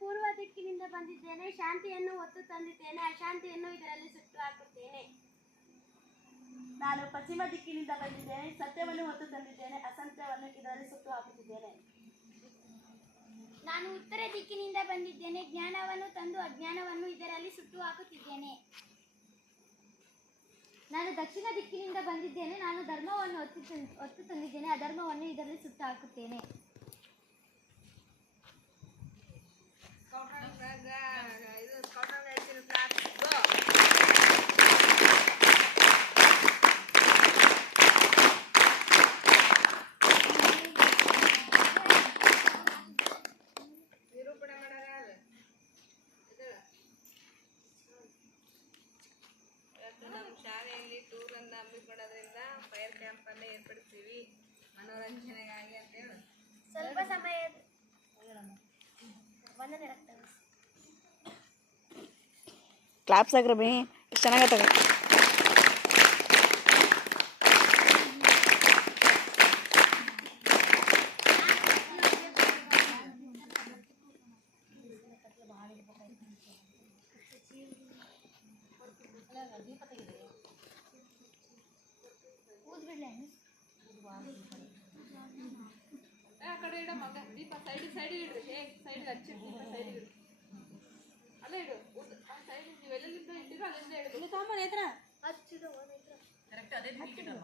ಪೂರ್ವ ದಿಕ್ಕಿನಿಂದ ಬಂದಿದ್ದೇನೆ. ಶಾಂತಿಯನ್ನು ಹೊತ್ತು ತಂದಿದ್ದೇನೆ. ಅಶಾಂತಿಯನ್ನು ಇದರಲ್ಲಿ ಸುಟ್ಟು ಹಾಕುತ್ತೇನೆ. ನಾನು ಪಶ್ಚಿಮ ದಿಕ್ಕಿನಿಂದ ಬಂದಿದ್ದೇನೆ. ಸತ್ಯವನ್ನು ಹೊತ್ತು ತಂದಿದ್ದೇನೆ. ಅಸತ್ಯವನ್ನು ಇದರಲ್ಲಿ ಸುಟ್ಟು ಹಾಕುತ್ತಿದ್ದೇನೆ. ನಾನು ಉತ್ತರ ದಿಕ್ಕಿನಿಂದ ಬಂದಿದ್ದೇನೆ. ಜ್ಞಾನವನ್ನು ತಂದು ಅಜ್ಞಾನವನ್ನು ಇದರಲ್ಲಿ ಸುಟ್ಟು ಹಾಕುತ್ತಿದ್ದೇನೆ. ನಾನು ದಕ್ಷಿಣ ದಿಕ್ಕಿನಿಂದ ಬಂದಿದ್ದೇನೆ. ನಾನು ಧರ್ಮವನ್ನು ಹೊತ್ತು ತಂದಿದ್ದೇನೆ. ಅಧರ್ಮವನ್ನು ಇದರಲ್ಲಿ ಸುಟ್ಟು ಹಾಕುತ್ತೇನೆ. ಶಾಲೆಯಲ್ಲಿ ಟೂರ್ ಅನ್ನು ಹಮ್ಮಿಕೊಳ್ಳೋದ್ರಿಂದ ಫೈರ್ ಕ್ಯಾಂಪ್ ಅನ್ನು ಏರ್ಪಡಿಸ್ತೀವಿ ಮನೋರಂಜನೆಗಾಗಿ ಅಂತ ಹೇಳಿ ಸ್ವಲ್ಪ ಸಮಯ ಕ್ಲಾಪ್ಸ್ ಆಗ್ರಬಿ ಎಷ್ಟು ಚೆನ್ನಾಗತ್ತ. ಆ ಕಡೆ ಇಡ ಮಗ ದೀಪ ಸೈಡ್ ಇಡ್ರಿ. ಸೈಡ್ ಹಚ್ಚಿ ದೀಪ ಸೈಡ್ ಇಡ್ರಿ. ಅಲ್ಲೇ ಇಡು ಆ ಸೈಡ್ ನೀವು ಎಲ್ಲೆಲ್ಲಿಂದ ಇಟ್ಟಿರೋ ಅಲ್ಲಿಂದ ಇಡು. ಸಾಮಾನ್ಯ ಹತ್ರ ಕರೆಕ್ಟ್ ಅದೇ ಕೊಡು.